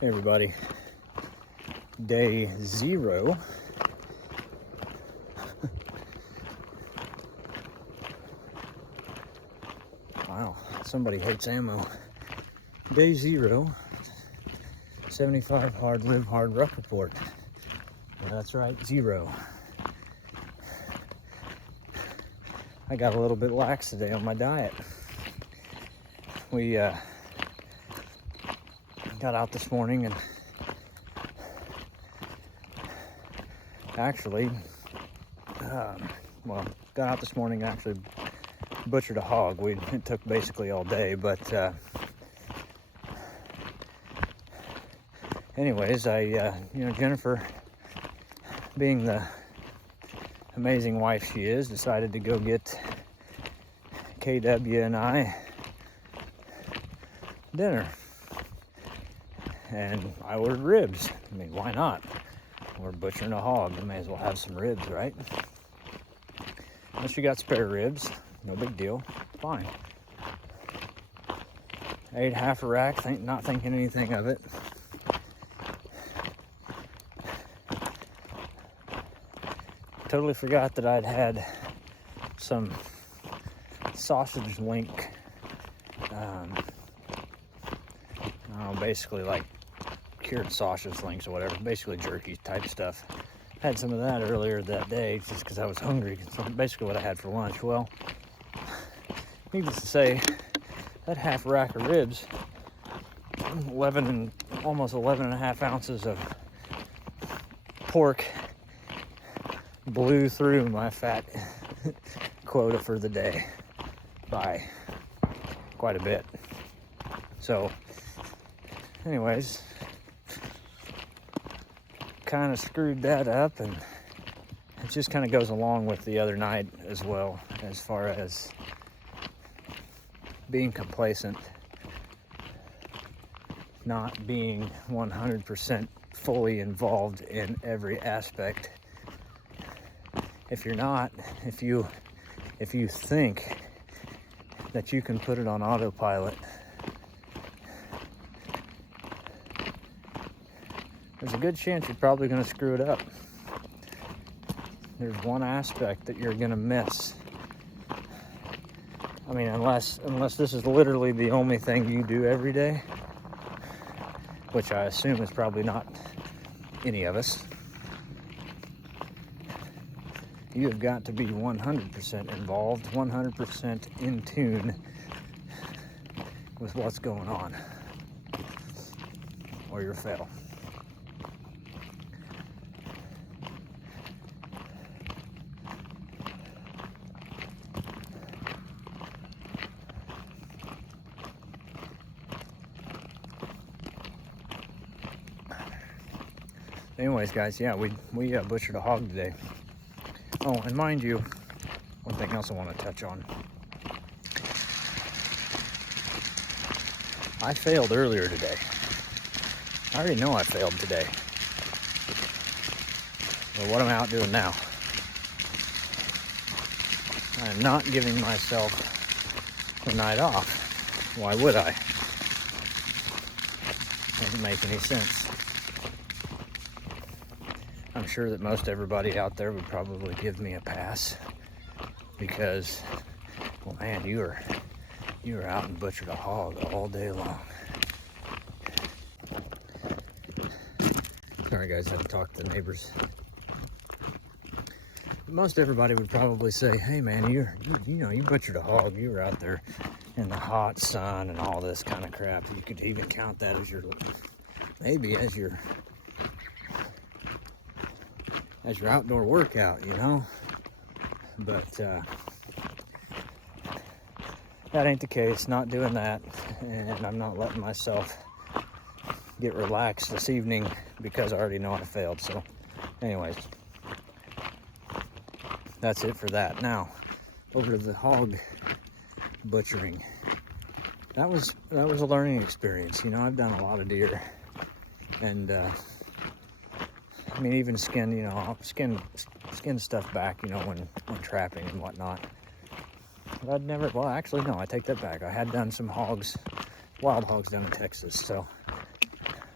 Hey everybody, day 0. Wow, somebody hates ammo. Day 0, 75 hard, live hard, Ruck Report. That's right, 0. I got a little bit lax today on my diet. We got out this morning and actually, got out this morning and actually butchered a hog. It took basically all day, but anyways, Jennifer, being the amazing wife she is, decided to go get KW and I dinner. And I ordered ribs. I mean, why not? We're butchering a hog. We may as well have some ribs, right? Unless you got spare ribs, no big deal. Fine. I ate half a rack, not thinking anything of it. Totally forgot that I'd had some sausage link, basically like cured sausage links or whatever, basically jerky type stuff. Had some of that earlier that day just because I was hungry. So basically what I had for lunch. Well, needless to say, that half rack of ribs, 11 and a half ounces of pork, blew through my fat quota for the day by quite a bit. So anyways, kind of screwed that up, and it just kind of goes along with the other night as well, as far as being complacent, not being 100% fully involved in every aspect. If you're not, if you think that you can put it on autopilot, there's a good chance you're probably going to screw it up. There's one aspect that you're going to miss. I mean, unless this is literally the only thing you do every day, which I assume is probably not any of us. You have got to be 100% involved, 100% in tune with what's going on, or you'll fail. Anyways, guys, yeah, we butchered a hog today. Oh, and mind you, one thing else I want to touch on. I failed earlier today. I already know I failed today. But what am I out doing now? I'm not giving myself the night off. Why would I? Doesn't make any sense. I'm sure that most everybody out there would probably give me a pass because, well, man, you were out and butchered a hog all day long. Sorry, guys, I had to talk to the neighbors. Most everybody would probably say, "Hey, man, you butchered a hog. You were out there in the hot sun and all this kind of crap. You could even count that as your outdoor workout, you know." But that ain't the case. Not doing that, and I'm not letting myself get relaxed this evening because I already know I failed. So anyways, that's it for that. Now over to the hog butchering. That was a learning experience. You know, I've done a lot of deer, and I mean, even skin stuff back, you know, when trapping and whatnot. But I'd never, well, actually, no, I take that back. I had done some hogs, wild hogs down in Texas, so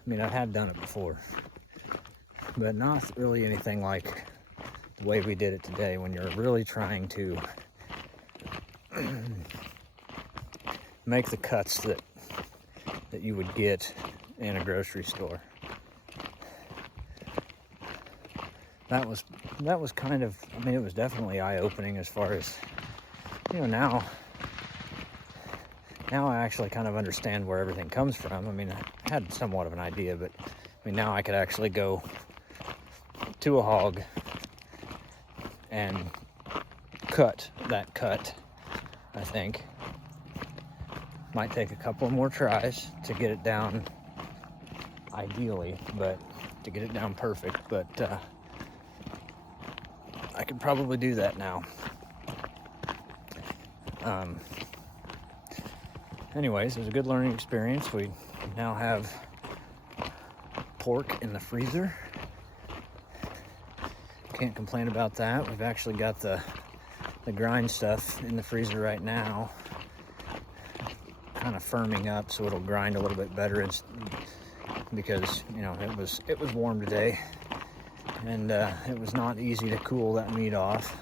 I mean, I had done it before, but not really anything like the way we did it today, when you're really trying to make the cuts that you would get in a grocery store. That was kind of, I mean, it was definitely eye-opening as far as, you know, now I actually kind of understand where everything comes from. I mean, I had somewhat of an idea, but I mean, now I could actually go to a hog and cut that cut. I think might take a couple more tries to get it down ideally, but to get it down perfect, but I could probably do that now. Anyways, it was a good learning experience. We now have pork in the freezer. Can't complain about that. We've actually got the grind stuff in the freezer right now, kind of firming up, so it'll grind a little bit better. Because, you know, it was warm today, and it was not easy to cool that meat off.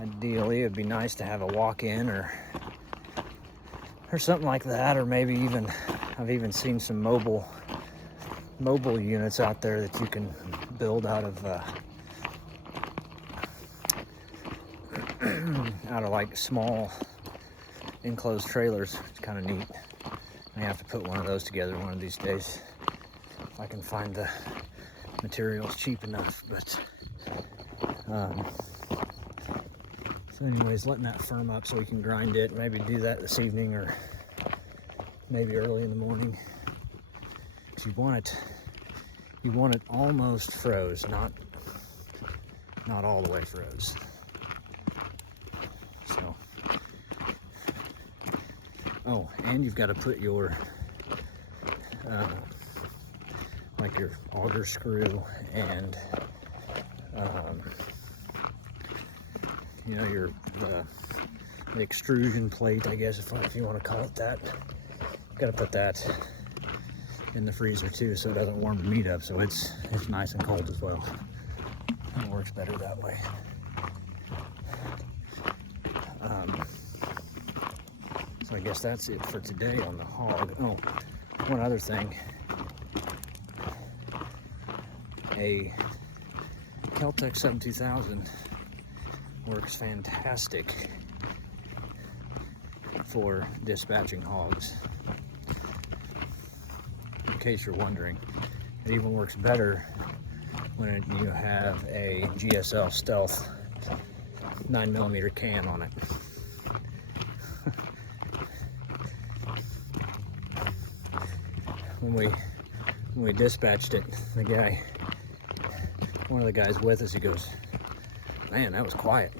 Ideally, it'd be nice to have a walk-in or something like that, or maybe even, I've even seen some mobile units out there that you can build out of like small enclosed trailers. It's kind of neat. I have to put one of those together one of these days if I can find the materials cheap enough. But so anyways, letting that firm up so we can grind it. Maybe do that this evening or maybe early in the morning. Because you want it almost froze, not all the way froze. So, oh, and you've got to put your like your auger screw and you know, your the extrusion plate, I guess, if you want to call it that. Got to put that in the freezer too, so it doesn't warm the meat up, so it's nice and cold as well. It works better that way. So I guess that's it for today on the hog. Oh, one other thing. A Keltec Sub 2000 works fantastic for dispatching hogs. In case you're wondering, it even works better when you have a GSL Stealth 9mm can on it. When we dispatched it, one of the guys with us, he goes, "Man, that was quiet."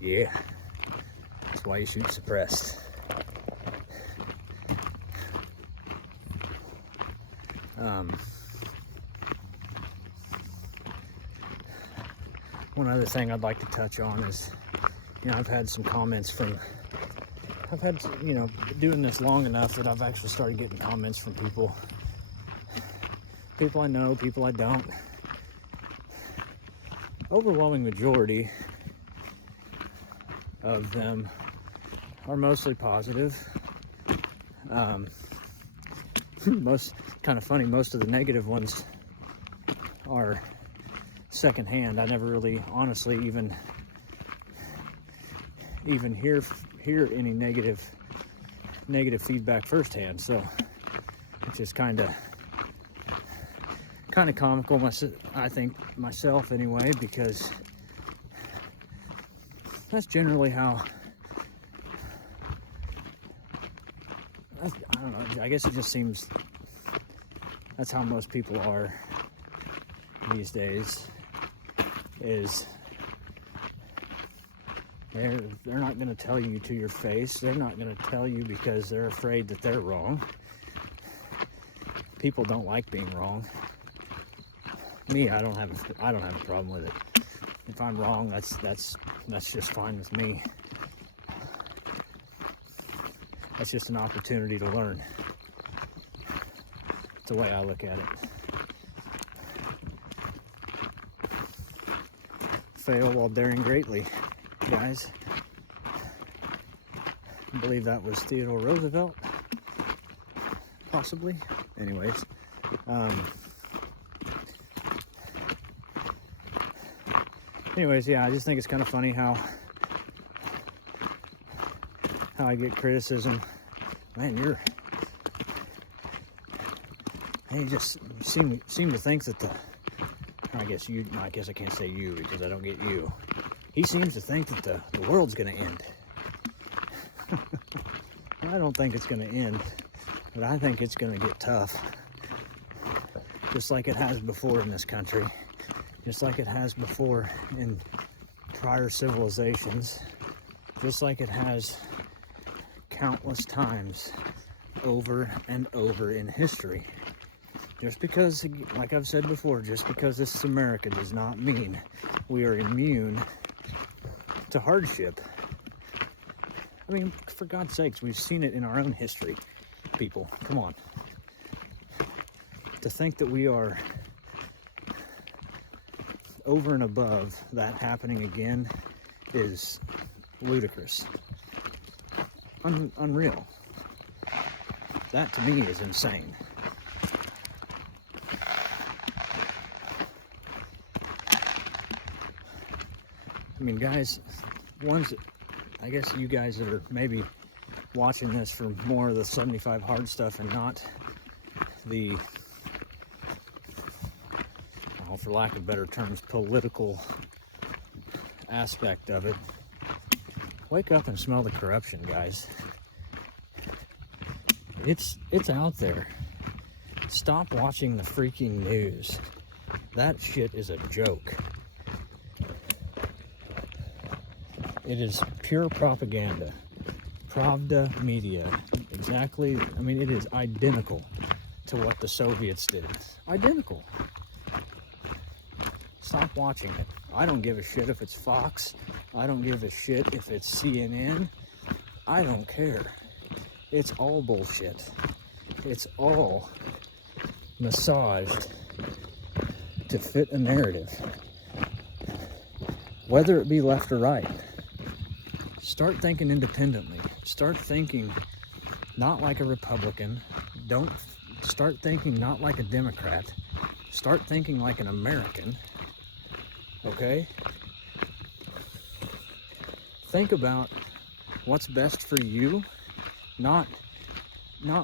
Yeah, that's why you shoot suppressed. One other thing I'd like to touch on is, you know, I've had, you know, doing this long enough that I've actually started getting comments from people I know, people I don't. Overwhelming majority of them are mostly positive. Most kind of funny, most of the negative ones are secondhand. I never really, honestly, even hear any negative feedback firsthand. So it's just kind of comical, I think, myself anyway, because that's generally how, I don't know, I guess it just seems that's how most people are these days, is they're not going to tell you to your face. They're not going to tell you because they're afraid that they're wrong. People don't like being wrong. Me, I don't have a problem with it. If I'm wrong, that's just fine with me. That's just an opportunity to learn. That's the way I look at it. Fail while daring greatly, guys. I believe that was Theodore Roosevelt, possibly. Anyways, yeah, I just think it's kind of funny how I get criticism. Man, you just seem to think that I guess I can't say you because I don't get you. He seems to think that the world's gonna end. I don't think it's gonna end, but I think it's gonna get tough. Just like it has before in this country. Just like it has before in prior civilizations. Just like it has countless times over and over in history. Just because, like I've said before, just because this is America does not mean we are immune to hardship. I mean, for God's sakes, we've seen it in our own history, people. Come on. To think that we are over and above that happening again is ludicrous. Unreal. That to me is insane. I mean, guys, I guess you guys that are maybe watching this for more of the 75 hard stuff and not the, well, for lack of better terms, political aspect of it. Wake up and smell the corruption, guys. It's out there. Stop watching the freaking news. That shit is a joke. It is pure propaganda. Pravda media. Exactly. I mean, it is identical to what the Soviets did. Identical. Stop watching it. I don't give a shit if it's Fox. I don't give a shit if it's CNN. I don't care. It's all bullshit. It's all massaged to fit a narrative. Whether it be left or right. Start thinking independently. Start thinking not like a Republican. Don't start thinking not like a Democrat. Start thinking like an American. Okay? Think about what's best for you, not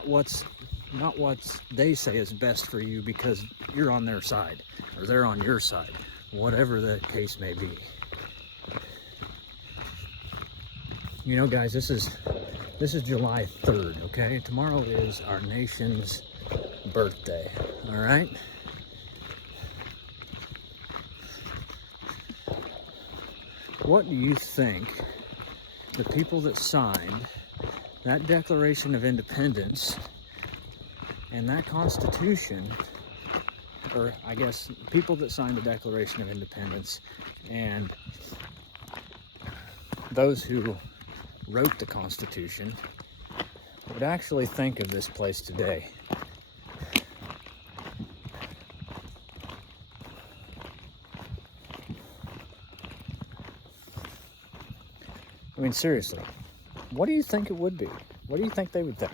what they say is best for you because you're on their side or they're on your side, whatever the case may be. You know, guys, this is July 3rd, okay? Tomorrow is our nation's birthday, all right? What do you think the people that signed that Declaration of Independence and that Constitution, or I guess people that signed the Declaration of Independence and those who wrote the Constitution would actually think of this place today? I mean, seriously, what do you think it would be? What do you think they would think?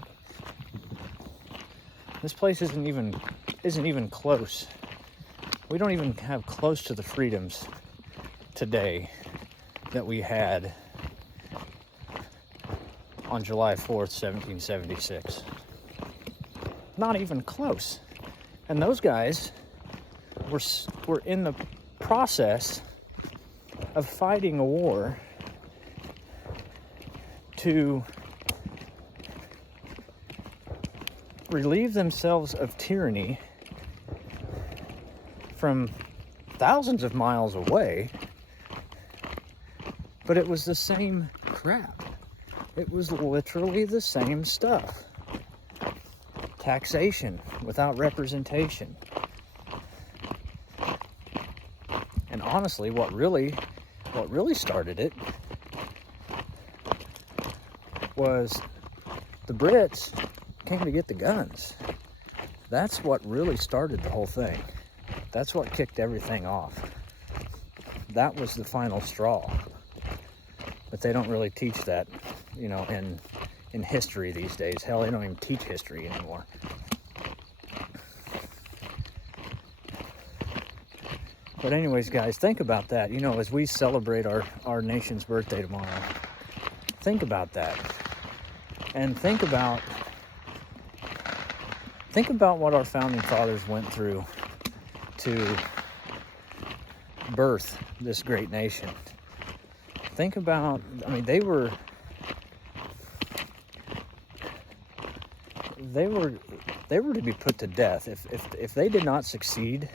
This place isn't even close. We don't even have close to the freedoms today that we had on July 4th, 1776. Not even close. And those guys were in the process of fighting a war to relieve themselves of tyranny from thousands of miles away, but it was the same crap. It was literally the same stuff. Taxation without representation. And honestly, what really started it was the Brits came to get the guns. That's what really started the whole thing. That's what kicked everything off. That was the final straw. But they don't really teach that, you know, in history these days. Hell, they don't even teach history anymore. But anyways, guys, think about that. You know, as we celebrate our nation's birthday tomorrow, think about that. And think about what our founding fathers went through to birth this great nation. Think about, I mean, they were to be put to death. If they did not succeed,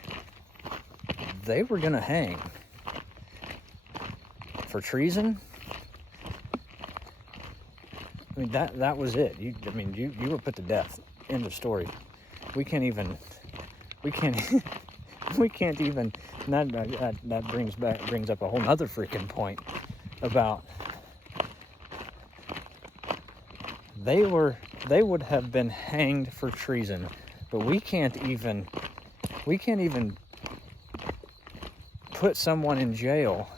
they were going to hang for treason. I mean, that was it. You were put to death. End of story. We can't even, that brings up a whole nother freaking point about they would have been hanged for treason, but we can't even put someone in jail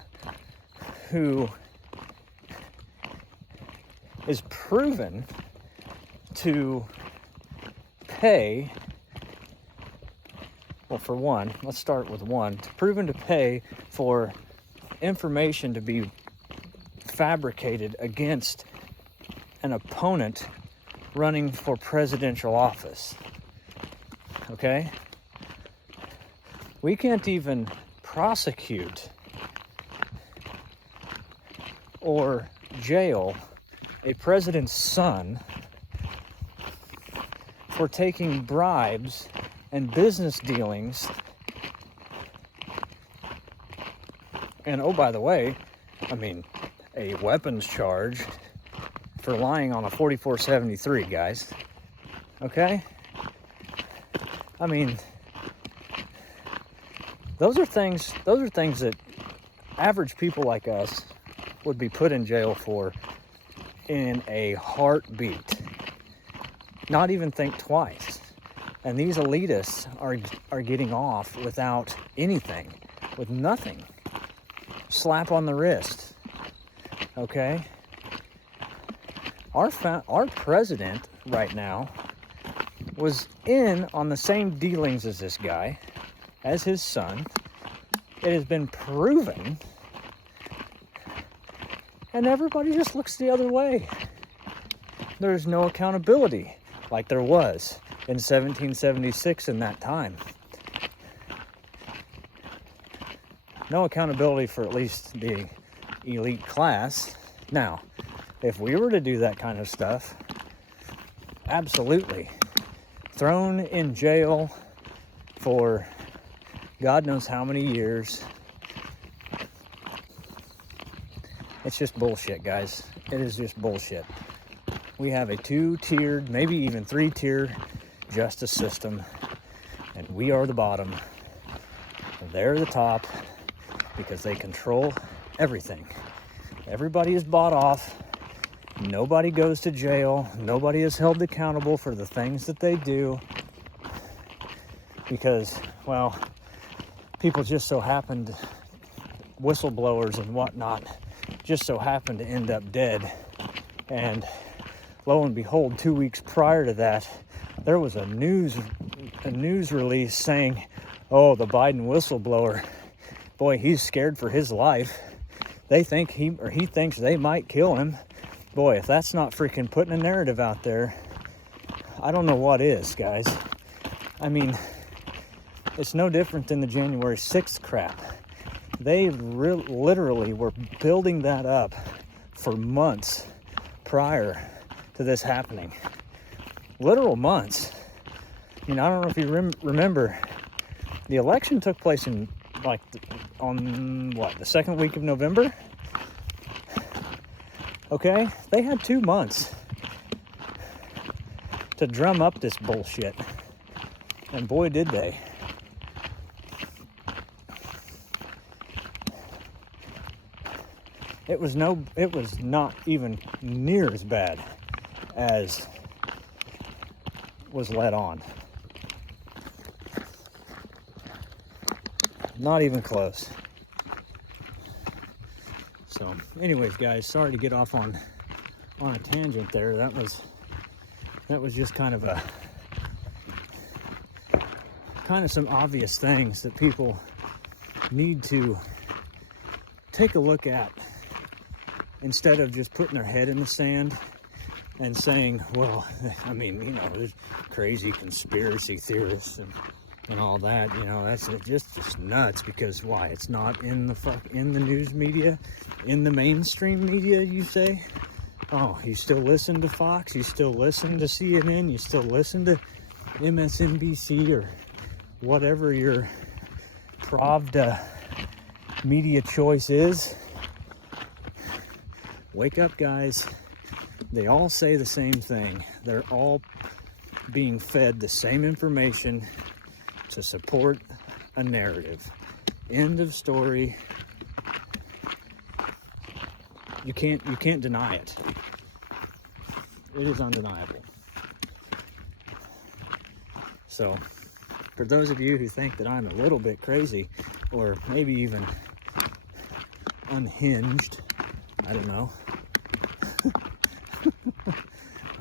who is proven to pay, well, for one, let's start with one, proven to pay for information to be fabricated against an opponent running for presidential office. Okay? We can't even prosecute or jail a president's son for taking bribes and business dealings. And oh, by the way, I mean, a weapons charge for lying on a 4473, guys. Okay? I mean, those are things that average people like us would be put in jail for in a heartbeat. Not even think twice. And these elitists are getting off without anything, with nothing. Slap on the wrist. Okay? Our president right now was in on the same dealings as this guy, as his son. It has been proven, and everybody just looks the other way. There's no accountability like there was in 1776 in that time. No accountability for at least the elite class. Now, if we were to do that kind of stuff, absolutely. Thrown in jail for God knows how many years. It's just bullshit, guys. It is just bullshit. We have a 2-tiered, maybe even 3-tier justice system, and we are the bottom. They're the top because they control everything. Everybody is bought off. Nobody goes to jail. Nobody is held accountable for the things that they do because, well, people just so happened, whistleblowers and whatnot, just so happened to end up dead. And lo and behold, 2 weeks prior to that, there was a news release saying, oh, the Biden whistleblower, boy, he's scared for his life. They think he thinks they might kill him. Boy, if that's not freaking putting a narrative out there, I don't know what is, guys. I mean, it's no different than the January 6th crap. They literally were building that up for months prior to this happening. Literal months. I mean, I don't know if you remember, the election took place in, the second week of November? Okay? They had 2 months to drum up this bullshit. And boy, did they. It was not even near as bad as was led on. Not even close. So anyways, guys, sorry to get off on a tangent there. That was just kind of some obvious things that people need to take a look at, instead of just putting their head in the sand and saying, well, I mean, you know, there's crazy conspiracy theorists and all that, you know, that's just nuts. Because why? It's not in the news media, in the mainstream media, you say? Oh, you still listen to Fox, you still listen to CNN, you still listen to MSNBC or whatever your Pravda media choice is. Wake up, guys. They all say the same thing. They're all being fed the same information to support a narrative. End of story. You can't deny it. It is undeniable. So, for those of you who think that I'm a little bit crazy, or maybe even unhinged, I don't know.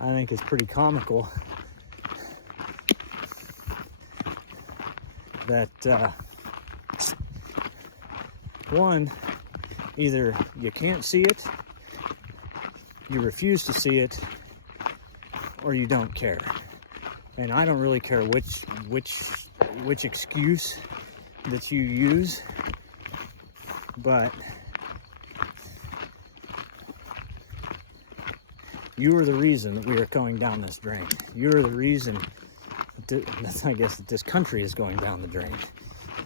I think it's pretty comical that one, either you can't see it, you refuse to see it, or you don't care. And I don't really care which excuse that you use, but you are the reason that we are going down this drain. You are the reason I guess that this country is going down the drain,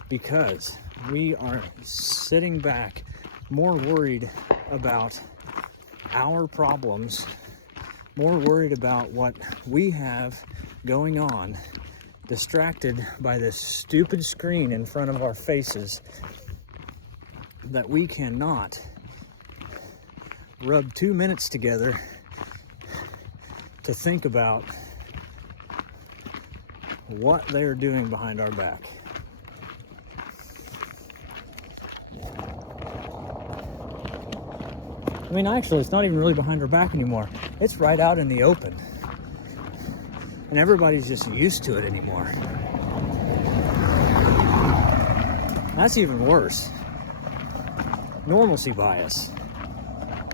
because we are sitting back more worried about our problems, more worried about what we have going on, distracted by this stupid screen in front of our faces, that we cannot rub 2 minutes together to think about what they're doing behind our back. I mean, actually, it's not even really behind our back anymore. It's right out in the open. And everybody's just used to it anymore. That's even worse. Normalcy bias.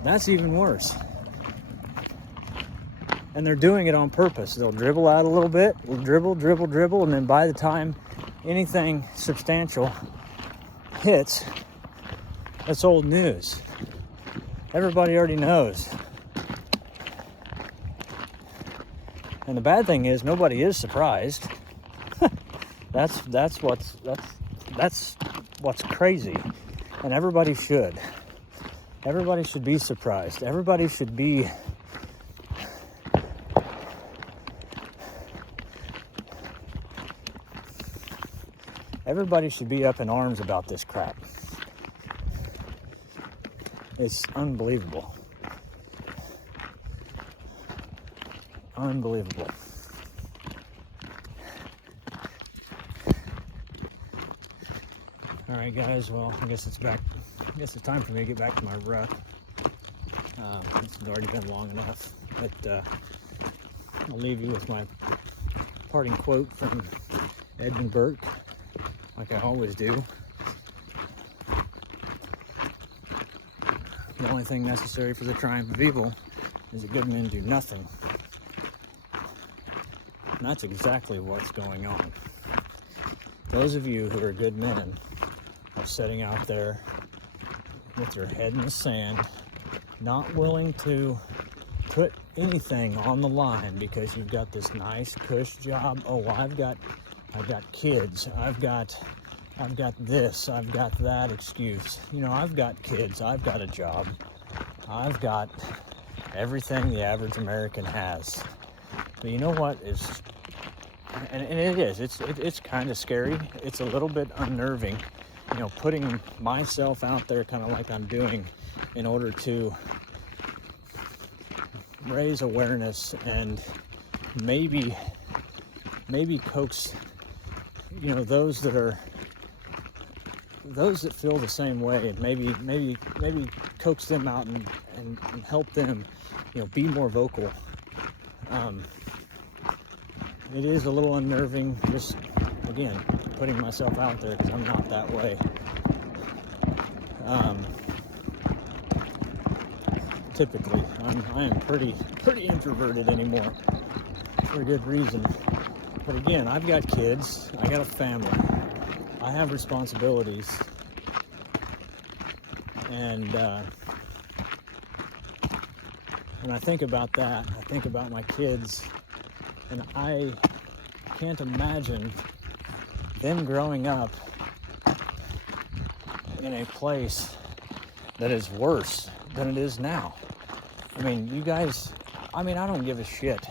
That's even worse. And they're doing it on purpose. They'll dribble out a little bit, dribble, and then by the time anything substantial hits, it's old news. Everybody already knows. And the bad thing is, nobody is surprised. That's what's crazy. And everybody should. Everybody should be surprised. Everybody should be up in arms about this crap. It's unbelievable. Unbelievable. All right, guys. Well, I guess it's time for me to get back to my ruck. It's already been long enough, but I'll leave you with my parting quote from Edmund Burke, like I always do. The only thing necessary for the triumph of evil is that good men do nothing. And that's exactly what's going on. Those of you who are good men are sitting out there with your head in the sand, not willing to put anything on the line because you've got this nice cush job. Oh, I've got kids. I've got this, I've got that excuse. You know, I've got kids, I've got a job, I've got everything the average American has. But you know what is, and it is, it's kind of scary. It's a little bit unnerving, you know, putting myself out there kind of like I'm doing in order to raise awareness and maybe coax, you know, those that are those that feel the same way, and maybe coax them out and help them, be more vocal. It is a little unnerving, just again putting myself out there, because I'm not that way. Typically, I am pretty introverted anymore, for a good reason. But again, I've got kids, I got a family, I have responsibilities, and when I think about that, I think about my kids, and I can't imagine them growing up in a place that is worse than it is now. I mean, you guys, I don't give a shit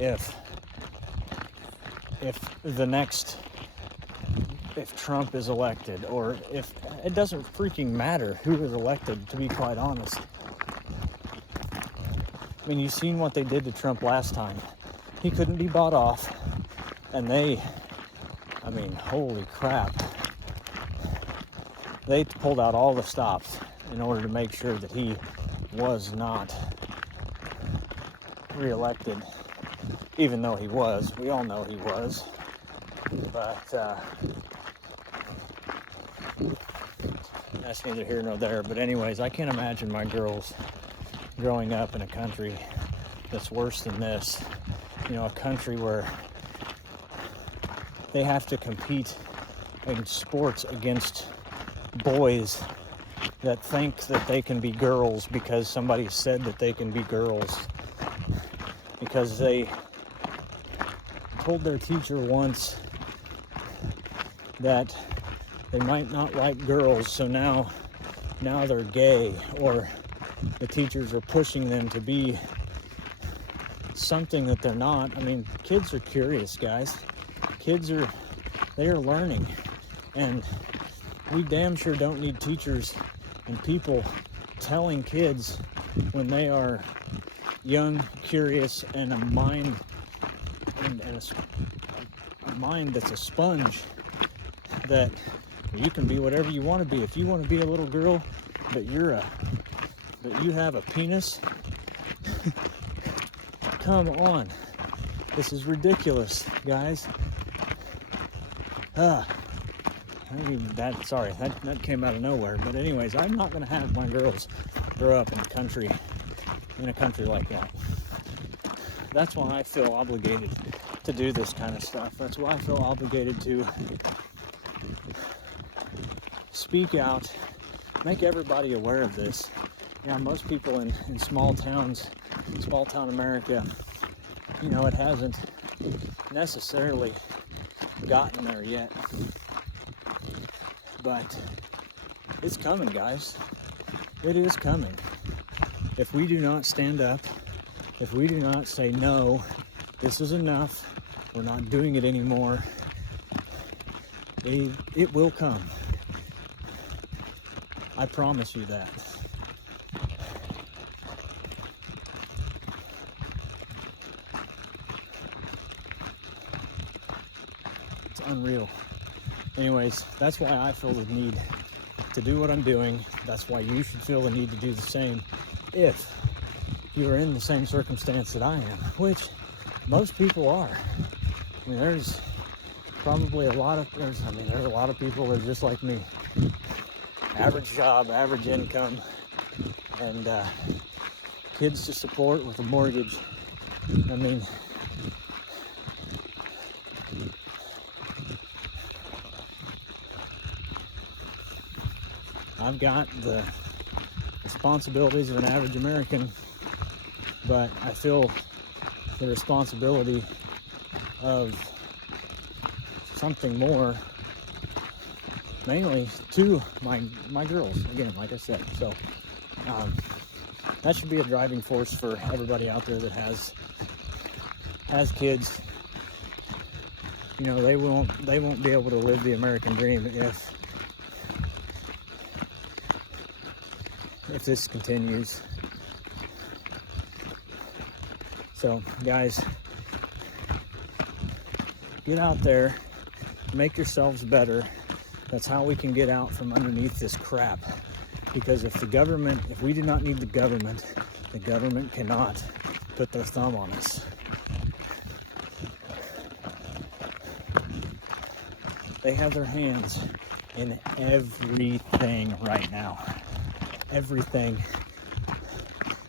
if Trump is elected, or if it doesn't freaking matter who is elected, to be quite honest. I mean, you've seen what they did to Trump last time. He couldn't be bought off, and holy crap. They pulled out all the stops in order to make sure that he was not reelected, even though he was. We all know he was. But that's neither here nor there. But anyways, I can't imagine my girls growing up in a country that's worse than this. A country where they have to compete in sports against boys that think that they can be girls because somebody said that they can be girls, because they told their teacher once that they might not like girls, so now they're gay, or the teachers are pushing them to be something that they're not. Kids are curious, guys. They are learning, and we damn sure don't need teachers and people telling kids when they are young, curious, and a mind a mind that's a sponge, that you can be whatever you want to be. If you want to be a little girl, but you have a penis, come on. This is ridiculous, guys. That came out of nowhere. But anyways, I'm not going to have my girls grow up in a country like that. That's why I feel obligated to do this kind of stuff. That's why I feel obligated to speak out, make everybody aware of this. Most people in small town America, it hasn't necessarily gotten there yet. But it's coming, guys. It is coming. If we do not stand up, if we do not say, no, this is enough, we're not doing it anymore, it will come. I promise you that. It's unreal. Anyways, that's why I feel the need to do what I'm doing. That's why you should feel the need to do the same if you are in the same circumstance that I am, which most people are. There's probably a lot of people that are just like me. Average job, average income, and kids to support with a mortgage. I've got the responsibilities of an average American, but I feel the responsibility of something more, mainly to my girls, again, like I said. So that should be a driving force for everybody out there that has kids. They won't be able to live the American dream if this continues. So guys, get out there, make yourselves better. That's how we can get out from underneath this crap. Because if we do not need the government cannot put their thumb on us. They have their hands in everything right now. Everything.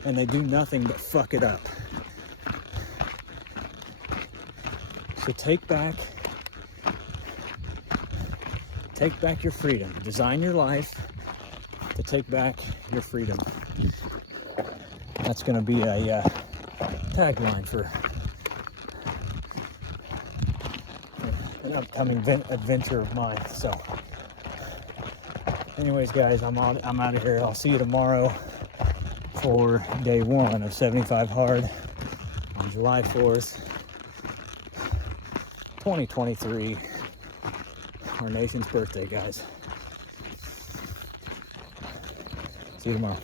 And they do nothing but fuck it up. So take back your freedom. Design your life to take back your freedom. That's going to be a tagline for an upcoming adventure of mine. So anyways, guys, I'm out of here. I'll see you tomorrow for day 1 of 75 Hard on July 4th, 2023, our nation's birthday, guys. See you tomorrow.